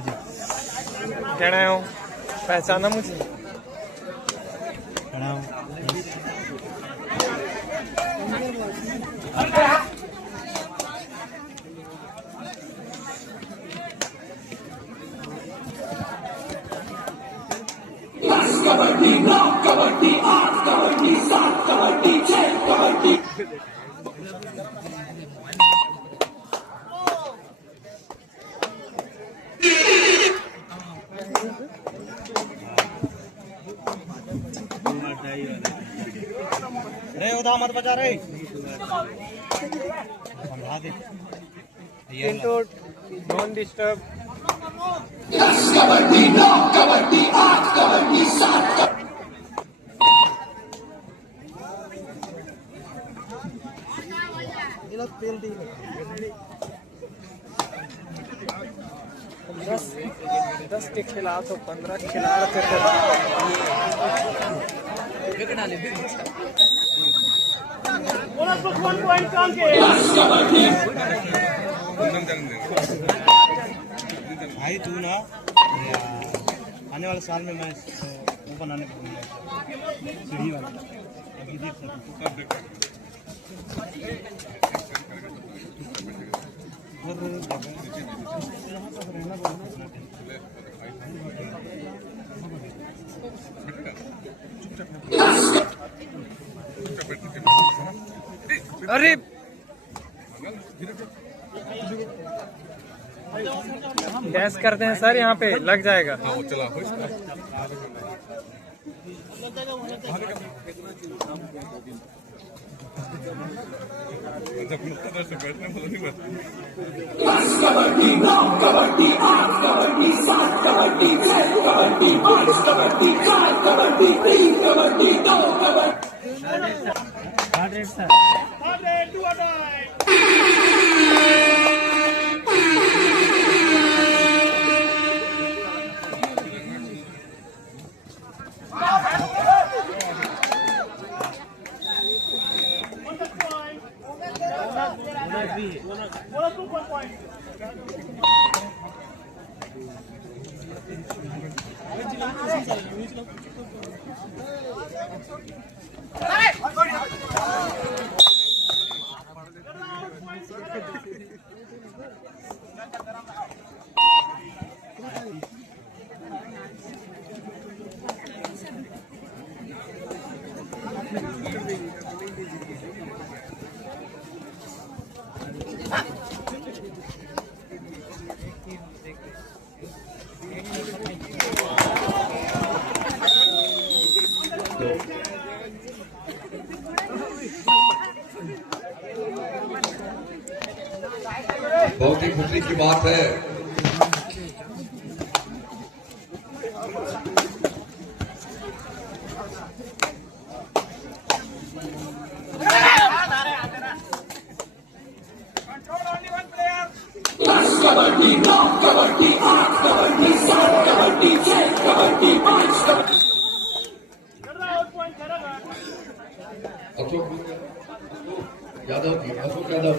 जी कहना हो पहचाना मुझे कबड्डी 9 कबड्डी 8 कबड्डी 7 कबड्डी 6 कबड्डी रे उदा मत बचा रे समझा they don't disturb 10 kabaddi 9 kabaddi 8 kabaddi 7 10 के खिलाफ तो 15 खिला रहे थे भाई तू ना आने वाले साल में मैं वो बनाने पड़ूंगा सीढ़ी वाला अभी देख अरे गैस करते हैं सर यहाँ पे लग जाएगा कबड्डी 9 कबड्डी 8 कबड्डी 7 कबड्डी 6 कबड्डी 5 कबड्डी 4 कबड्डी 3 कबड्डी 2 बहुत ही खुशी की बात है कबड्डी 9 कबड्डी 8 कबड्डी 7 कबड्डी 6 कबड्डी 5 कबड्डी अशोक यादव जी अशोक यादव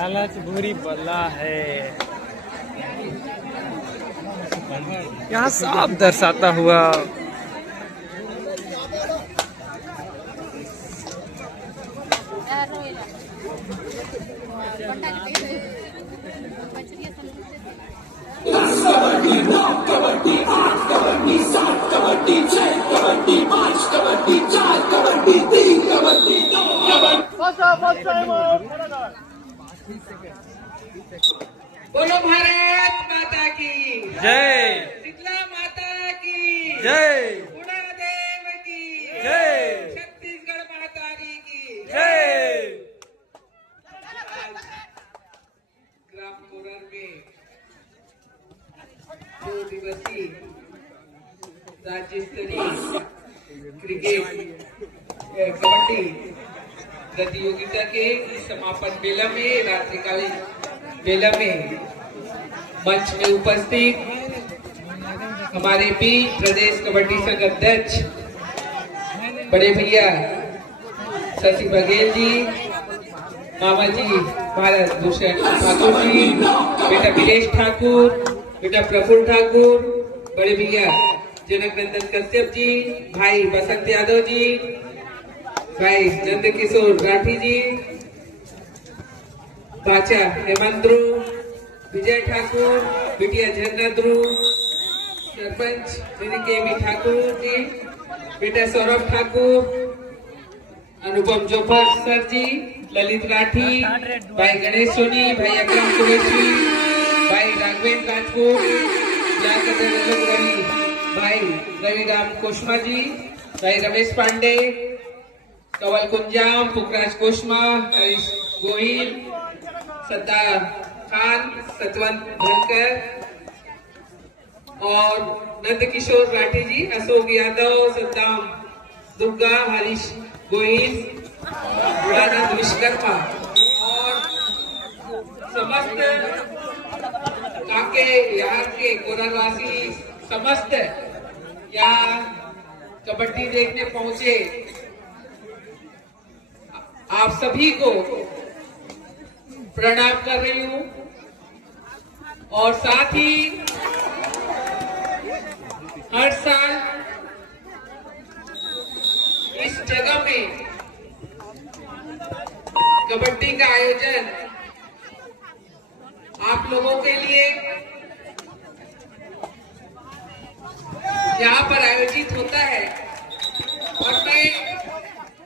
लालच बुरी बला है। यहाँ साफ दर्शाता हुआ कबड्डी 9 कबड्डी 8 कबड्डी 7 कबड्डी 6 कबड्डी 5 कबड्डी 4 कबड्डी 3 कबड्डी 2 बोलो भारत माता की जय, शीतला माता की जय, गुणादेव की जय, छत्तीसगढ़ माता की जय। ग्राम कोरर में 2 दिवसीय राज्य स्तरीय क्रिकेट कबड्डी प्रतियोगिता के समापन मेला में रात्रिकालीन मेला में मंच में उपस्थित हमारे बीच प्रदेश कबड्डी संघ अध्यक्ष बड़े भैया शशि बघेल जी, मामा जी भारत भूषण ठाकुर जी, बेटा विलेश ठाकुर, बेटा प्रफुल्ल ठाकुर, बड़े भैया जनक नंदन कश्यप जी, भाई बसंत यादव जी, भाई नंद किशोर राठी जी, बाचा हेमंत ध्रुव, विजय ठाकुर, बिटिया झरना ध्रुव, सरपंच श्री के ठाकुर जी, बेटा सौरभ ठाकुर, अनुपम जोफर सर जी, ललित राठी, भाई गणेश सोनी, भाई अकरम कुरैशी, भाई राघवेंद्र राजपूत, भाई रविराम कोशमा जी, भाई रमेश पांडे, कवल कुंजाम, पुखराज कोशमा, हरीश गोहिल, सत्ता खान, सतवंत धनकर और नंद किशोर राठी जी, अशोक यादव, सद्दाम दुर्गा, हरीश गोहिल, गुणानंद विश्वकर्मा और समस्त काके यहाँ के कोररवासी समस्त यहाँ कबड्डी देखने पहुंचे आप सभी को प्रणाम कर रही हूँ और साथ ही हर साल इस जगह में कबड्डी का आयोजन आप लोगों के लिए यहाँ पर आयोजित होता है और मैं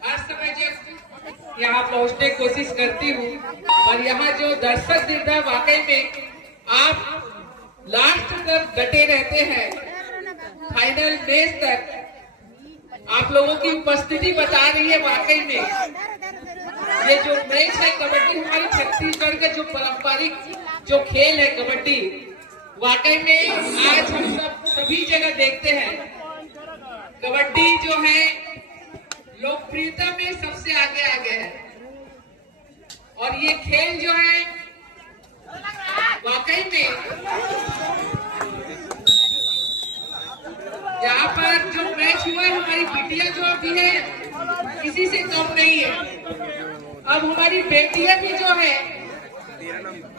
हर समय जब यहाँ पहुँचने की कोशिश करती हूँ और यहाँ जो दर्शक दिख रहा है वाकई में आप लास्ट तक डटे रहते हैं, फाइनल मैच तक आप लोगों की उपस्थिति बता रही है। वाकई में ये जो मैच है कबड्डी हमारी छत्तीसगढ़ का जो पारंपरिक जो खेल है कबड्डी, वाकई में आज हम सब सभी जगह देखते हैं कबड्डी जो है लोकप्रियता में सबसे आगे है और ये खेल जो है वाकई में यहाँ पर जो मैच हुआ है हमारी बिटिया जो अभी है किसी से कम नहीं है। अब हमारी बेटियां भी जो है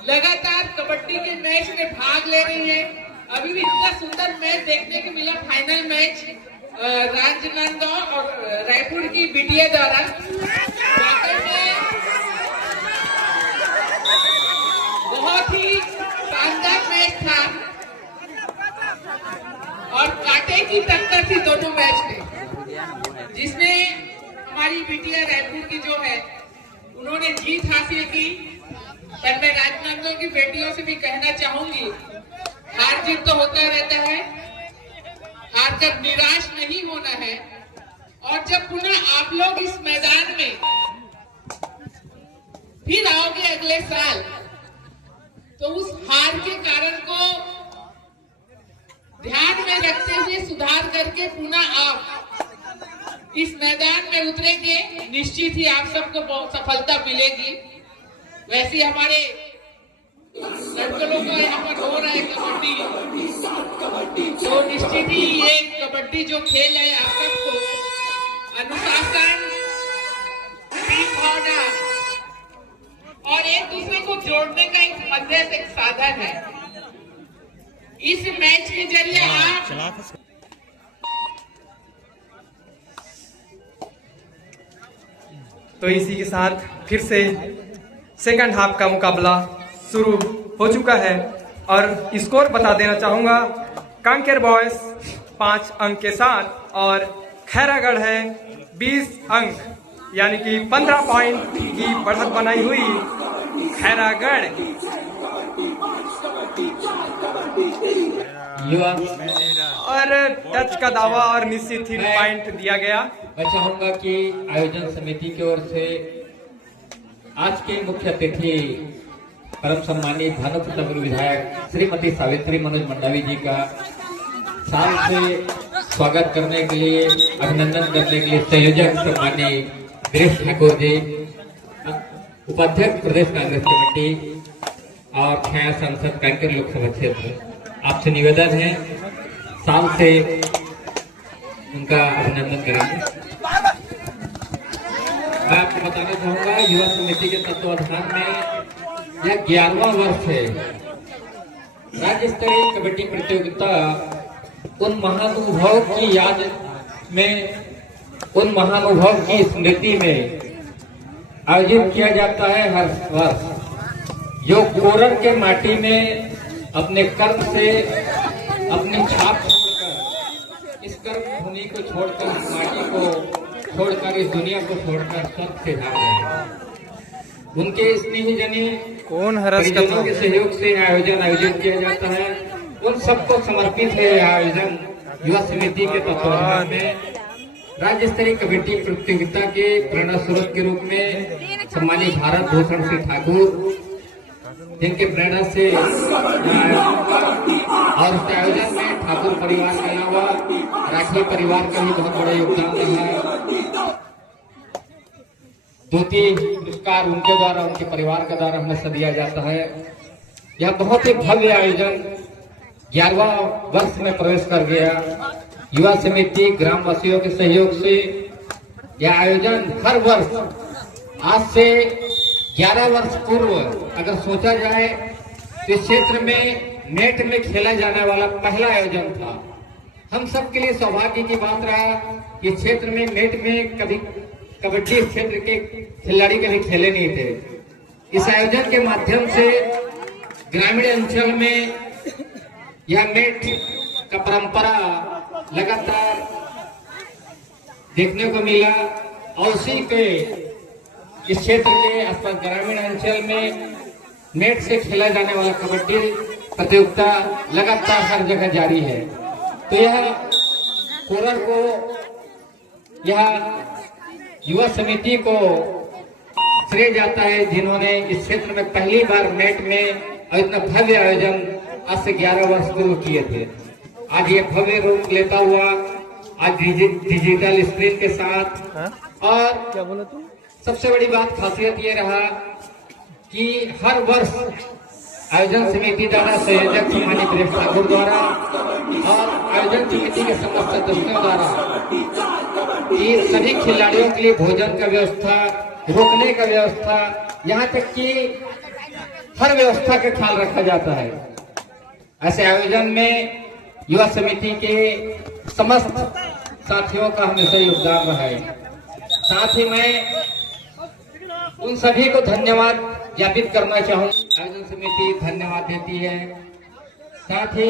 लगातार कबड्डी के मैच में भाग ले रही है। अभी भी इतना सुंदर मैच देखने को मिला, फाइनल मैच राजनांदगांव और रायपुर की बिटिया द्वारा। वाकई में बहुत ही शानदार मैच था और कांटे की टक्कर थी दोनों मैच में, जिसमें हमारी बिटिया रायपुर की जो है उन्होंने जीत हासिल की। पर मैं राजनांदगांव की बेटियों से भी कहना चाहूंगी, हार जीत तो होता रहता है, हार कर निराश नहीं होना है और जब पुनः आप लोग इस मैदान में फिर आओगे अगले साल तो उस हार के कारण को ध्यान में रखते हुए सुधार करके पुनः आप इस मैदान में उतरेंगे, निश्चित ही आप सबको बहुत सफलता मिलेगी। वैसे हमारे लड़कों का यहाँ पर हो रहा है कबड्डी, तो निश्चित ही ये कबड्डी जो खेल है आप सबको अनुशासन, टीम भावना और एक दूसरे को सामंजस्य एक साधन है। इस मैच के जरिए आप चला तो इसी के साथ फिर से सेकंड हाफ का मुकाबला शुरू हो चुका है और स्कोर बता देना चाहूंगा। कांकेर बॉयज 5 अंक के साथ और खैरागढ़ है 20 अंक, यानी कि 15 पॉइंट की बढ़त बनाई हुई खैरागढ़। युवा और टच का दावा और निश्चित ही पॉइंट दिया गया। मैं चाहूंगा कि आयोजन समिति की ओर से आज के मुख्य अतिथि परम सम्मानित भानुपुर नगर विधायक श्रीमती सावित्री मनोज मंडावी जी का साल से स्वागत करने के लिए, अभिनंदन करने के लिए संयोजक सम्मानीय गिरीश ठाकुर जी, उपाध्यक्ष प्रदेश कांग्रेस कमेटी और छाया सांसद कांकेर लोकसभा क्षेत्र, आपसे निवेदन है साल से उनका अभिनंदन करेंगे। मैं आपको बताना चाहूंगा युवा समिति के तत्वाधान में यह 11वां वर्ष है। राज्य स्तरीय कबड्डी प्रतियोगिता उन महानुभव की याद में, उन महानुभव की स्मृति में आयोजित किया जाता है हर वर्ष, जो कोरर के माटी में अपने कर्म से अपनी छाप छोड़कर, इस कर्म भूमि को छोड़कर, इस माटी को छोड़कर, इस दुनिया को छोड़कर स्वर्ग से भाग गए। उनके स्नेही जनी कौन हरस परिजनों के सहयोग से आयोजन आयोजित किया जाता है। उन सबको समर्पित है यह आयोजन। युवा समिति के तत्वाधान में राज्य स्तरीय कबड्डी प्रतियोगिता के प्रेरणा स्रोत के रूप में सम्मानित भारत भूषण सिंह ठाकुर, जिनके प्रेरणा से और इस आयोजन में ठाकुर परिवार के अलावा राठी परिवार का भी बहुत बड़ा योगदान रहा है। द्वितीय पुरस्कार उनके द्वारा, उनके परिवार के द्वारा हमेशा दिया जाता है। यह बहुत ही भव्य आयोजन 11वां वर्ष में प्रवेश कर गया। युवा समिति ग्रामवासियों के सहयोग से यह आयोजन हर वर्ष, आज से 11 वर्ष पूर्व अगर सोचा जाए तो इस क्षेत्र में नेट में खेला जाने वाला पहला आयोजन था। हम सबके लिए सौभाग्य की बात रहा कि क्षेत्र में नेट में कभी कबड्डी क्षेत्र के खिलाड़ी कभी खेले नहीं थे। इस आयोजन के माध्यम से ग्रामीण अंचल में यह नेट का परंपरा लगातार देखने को मिला और उसी के इस क्षेत्र के आसपास ग्रामीण अंचल में नेट से खेला जाने वाला कबड्डी प्रतियोगिता लगातार हर जगह जारी है। तो यह कोरर को, यह युवा समिति को श्रेय जाता है, जिन्होंने इस क्षेत्र में पहली बार नेट में और इतना भव्य आयोजन आज से 11 वर्ष पूर्व किए थे। आज ये भव्य रूप लेता हुआ आज डिजिटल स्क्रीन के साथ, और क्या बोला तू? सबसे बड़ी बात खासियत ये रहा कि हर वर्ष आयोजन समिति द्वारा, संयोजक सम्मानित गिरीश ठाकुर द्वारा और आयोजन समिति के समस्त सदस्यों द्वारा ये सभी खिलाड़ियों के लिए भोजन का व्यवस्था, रोकने का व्यवस्था, यहाँ तक कि हर व्यवस्था का ख्याल रखा जाता है। ऐसे आयोजन में युवा समिति के समस्त साथियों का हमेशा योगदान रहा है। साथ ही मैं उन सभी को धन्यवाद ज्ञापित करना चाहूँ। आयोजन समिति धन्यवाद देती है। साथ ही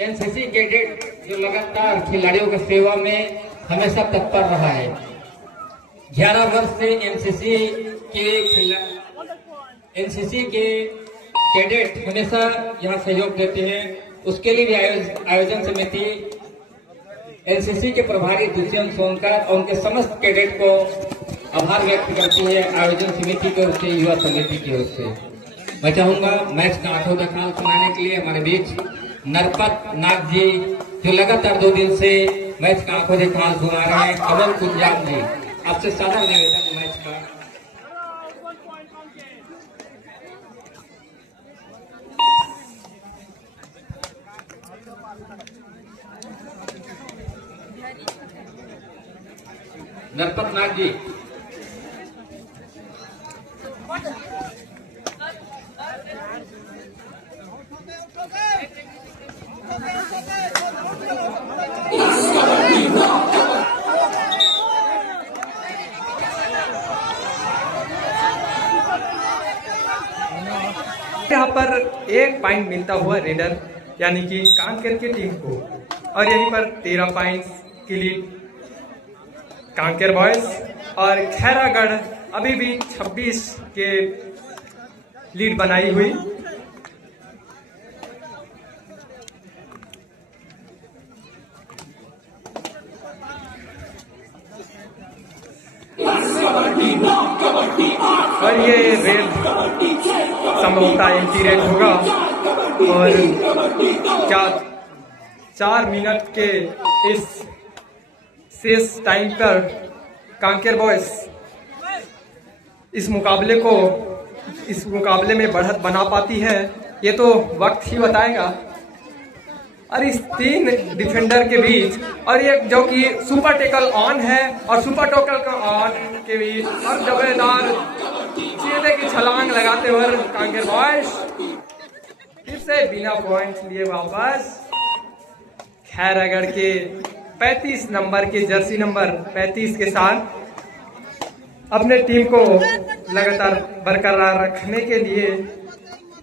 एनसीसी कैडेट जो लगातार खिलाड़ियों की सेवा में हमेशा तत्पर रहा है। 11 वर्ष से एनसीसी के कैडेट हमेशा यहाँ सहयोग देते हैं। उसके लिए भी आयोजन समिति एनसीसी के प्रभारी दुष्यंत सोनकर और उनके समस्त कैडेट को आभार व्यक्त करती है आयोजन समिति की ओर से, युवा समिति की ओर से। मैं चाहूंगा मैच का आठों दखाल सुनाने के लिए हमारे बीच नरपत नाग जी, जो लगातार 2 दिन से मैच का आंखों दखाल सुना रहे हैं, कमल कुंजाम जी, आपसे सादर निवेदन मैच का। नरपत नाग जी। यहाँ पर 1 पॉइंट मिलता हुआ रेडर यानी कि कांकेर की टीम को, और यहीं पर 13 पॉइंट्स की लीड कांकेर बॉयज, और खैरागढ़ अभी भी 26 के लीड बनाई हुई। और ये रेड संभवतः एंटी रेड होगा, और क्या 4 मिनट के इस शेष टाइम पर कांकेर बॉयज इस मुकाबले में बढ़त बना पाती है, ये तो वक्त ही बताएगा। और इस 3 डिफेंडर के बीच, और ये जो कि सुपर टेकल ऑन है, और सुपर टेकल का ऑन के बीच और जबरदार सीधे की छलांग लगाते हुए कांकेर बॉयज फिर से बिना पॉइंट लिए वापस। खैरागढ़ के 35 नंबर के जर्सी नंबर 35 के साथ अपने टीम को लगातार बरकरार रखने के लिए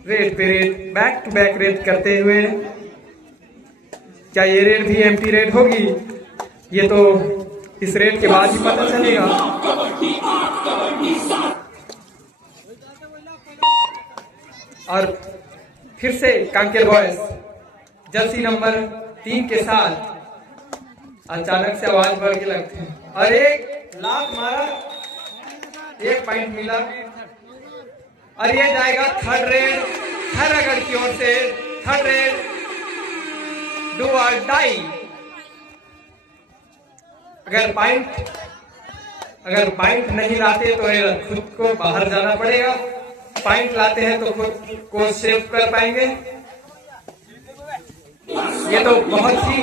रेड पे raid, back to back raid करते हुए, क्या ये रेड भी एम्प्टी रेड होगी, ये तो इस रेड के बाद ही पता चलेगा। और फिर से कांकेर बॉयज जर्सी नंबर 3 के साथ अचानक से आवाज बढ़ के लगते हैं, और एक लात मारा, 1 पॉइंट मिला, और ये जाएगा थर्ड रेड खैरागढ़ की ओर से। थर्ड रेड डू और डाई। अगर पॉइंट नहीं लाते तो खुद को बाहर जाना पड़ेगा, पॉइंट लाते हैं तो खुद को सेव कर पाएंगे। ये तो बहुत ही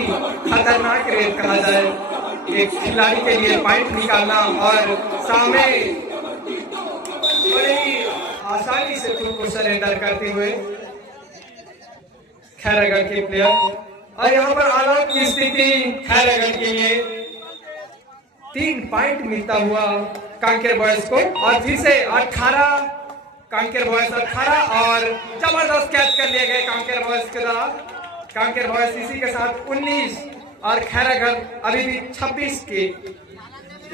खतरनाक रेड कहा जाए, एक खिलाड़ी के लिए पॉइंट निकालना और सामने बड़ी आसानी से खुद को सरेंडर करते हुए खैरागढ़ के प्लेयर। और यहाँ पर ऑल आउट की स्थिति खैरागढ़ के लिए 3 पॉइंट मिलता हुआ कांकेर बॉयज को, और फिर से 18 कांकेर बॉयज 18, और जबरदस्त कैच कर लिए गए कांकेर बॉयज के द्वारा। कांकेर बॉयज इसी के साथ 19 और खैरागढ़ अभी भी 26 के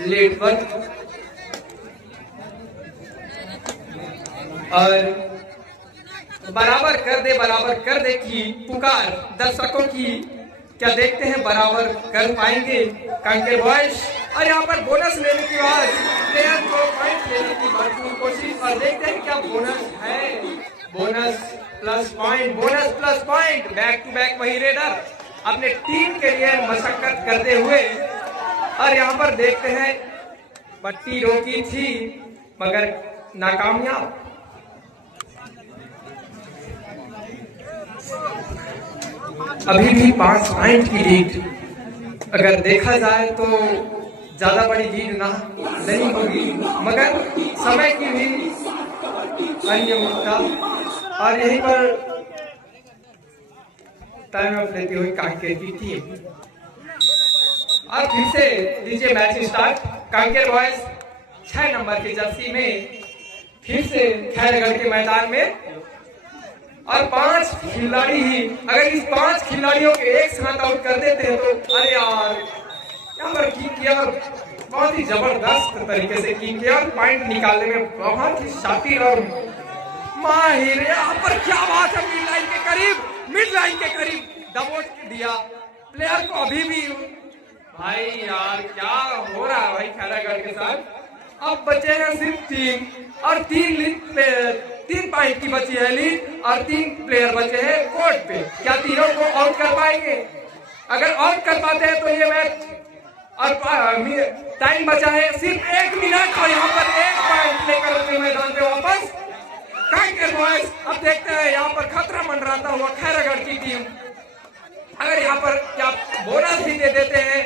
लीड पर। और बराबर कर दे की पुकार दर्शकों की, क्या देखते हैं बराबर कर पाएंगे कांकेर बॉयज। और यहाँ पर बोनस लेने की बाद प्लेयर को पॉइंट लेने की भरपूर कोशिश, और देखते हैं क्या बोनस है। Bonus plus point, back to back वही रेडर अपने टीम के लिए मशक्कत करते हुए। और यहाँ पर देखते हैं पट्टी रोकी थी मगर नाकामयाब। अभी भी 5 पॉइंट की लीड अगर देखा जाए तो ज्यादा बड़ी लीड नहीं होगी, मगर समय की भी अनियमितता, और यहीं पर टाइम ऑफ लेती हुई कांकेर की टीम। और फिर से लीजिए match start. Kanker boys 6 number की जर्सी में फिर से खैरागढ़ के मैदान में, और 5 खिलाड़ी ही, अगर इस 5 खिलाड़ियों के एक साथ आउट कर देते हैं तो अरे यार यहाँ पर किया, बहुत ही जबरदस्त तरीके से किया, और पॉइंट निकालने में बहुत ही शातिर और माहिर। यहाँ पर क्या बात है, मिड लाइन के करीब दबोच दिया प्लेयर को। अभी भी भाई यार क्या हो रहा है भाई खैरागढ़ के साथ। अब बचे हैं सिर्फ 3, और 3 पॉइंट की बची है लीड, और 3 प्लेयर बचे हैं कोर्ट पे। क्या तीनों को आउट कर पाएंगे? अगर आउट कर पाते हैं तो ये मैच, और टाइम बचा है सिर्फ 1 मिनट, और यहाँ पर 1 पॉइंट लेकर अपने मैदान पे वापस कांकेर बॉयज। अब देखते हैं यहाँ पर खतरा मंडराता हुआ खैरागढ़ की टीम। अगर यहाँ पर क्या बोनस भी दे देते हैं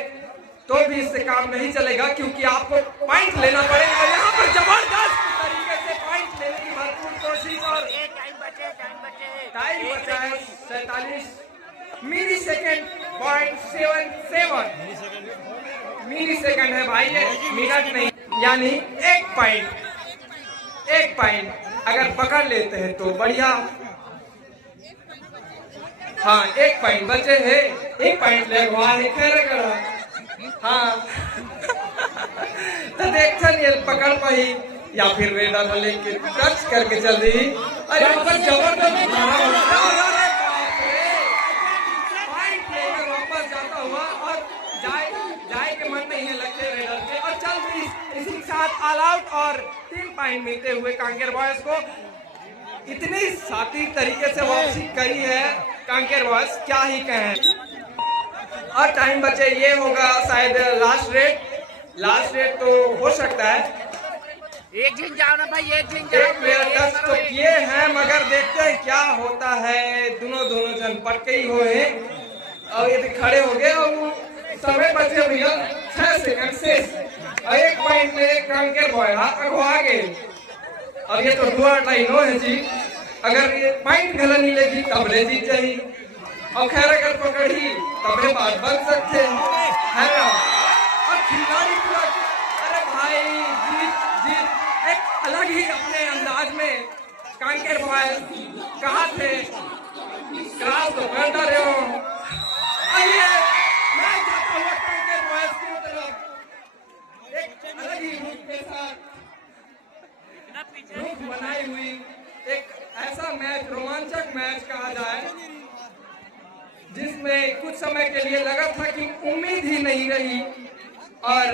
तो भी इससे काम नहीं चलेगा, क्योंकि आपको पॉइंट लेना पड़ेगा। यहाँ पर जबरदस्त तरीके से पॉइंट लेने की भरपूर कोशिश, और टाइम बचा है 47 मिली सेकेंड, 0.77 मिली सेकेंड है भाई, ये मिनट नहीं, यानी 1 पॉइंट अगर पकड़ लेते हैं तो बढ़िया, हाँ, 1 पॉइंट बचे है, 1 पॉइंट लगवा है खैर करा। हाँ तो देखन ये पकड़ पाई या फिर रेडर लेके टच करके चल रही और यहाँ पर जबरदस्त मारा पॉइंट लेकर वापस जाता हुआ और जाए के मन नहीं है लगते रेडर के और चल रही इसी के साथ ऑल आउट और 3 पॉइंट मिलते हुए कांकेर बॉयज को। इतनी साथी तरीके से वापसी करी है कांकेर बॉयज, क्या ही कहें। और टाइम बचे ये होगा शायद लास्ट रेट तो हो सकता है। एक झिन जाओ ना भाई, एक झिन एक प्लेयर टच तो किए हैं मगर देखते हैं क्या होता है। दोनों जन पटके ही हुए हैं और ये खड़े हो गए और समय बचे भैया 6 सेकंड से 1 पॉइंट में कांकेर बॉय अगवा गए। अब ये तो दुआ टाइनो है जी, अगर ये पॉइंट गलत नहीं लेगी तब ले जीत जाएगी और खैर अगर पकड़ी तब बात बन सकते है ना। और खिलाड़ी पूरा अरे भाई जीत एक अलग ही अपने अंदाज में कांकेर बॉय कहा थे क्रॉस तो करता रहे हो। आइए मैं जाता हुआ कांकेर बॉय की तरफ एक अलग ही रूप के साथ रूप बनाई हुई एक ऐसा मैच, रोमांचक मैच कहा जाए, जिसमें कुछ समय के लिए लगा था कि उम्मीद ही नहीं रही और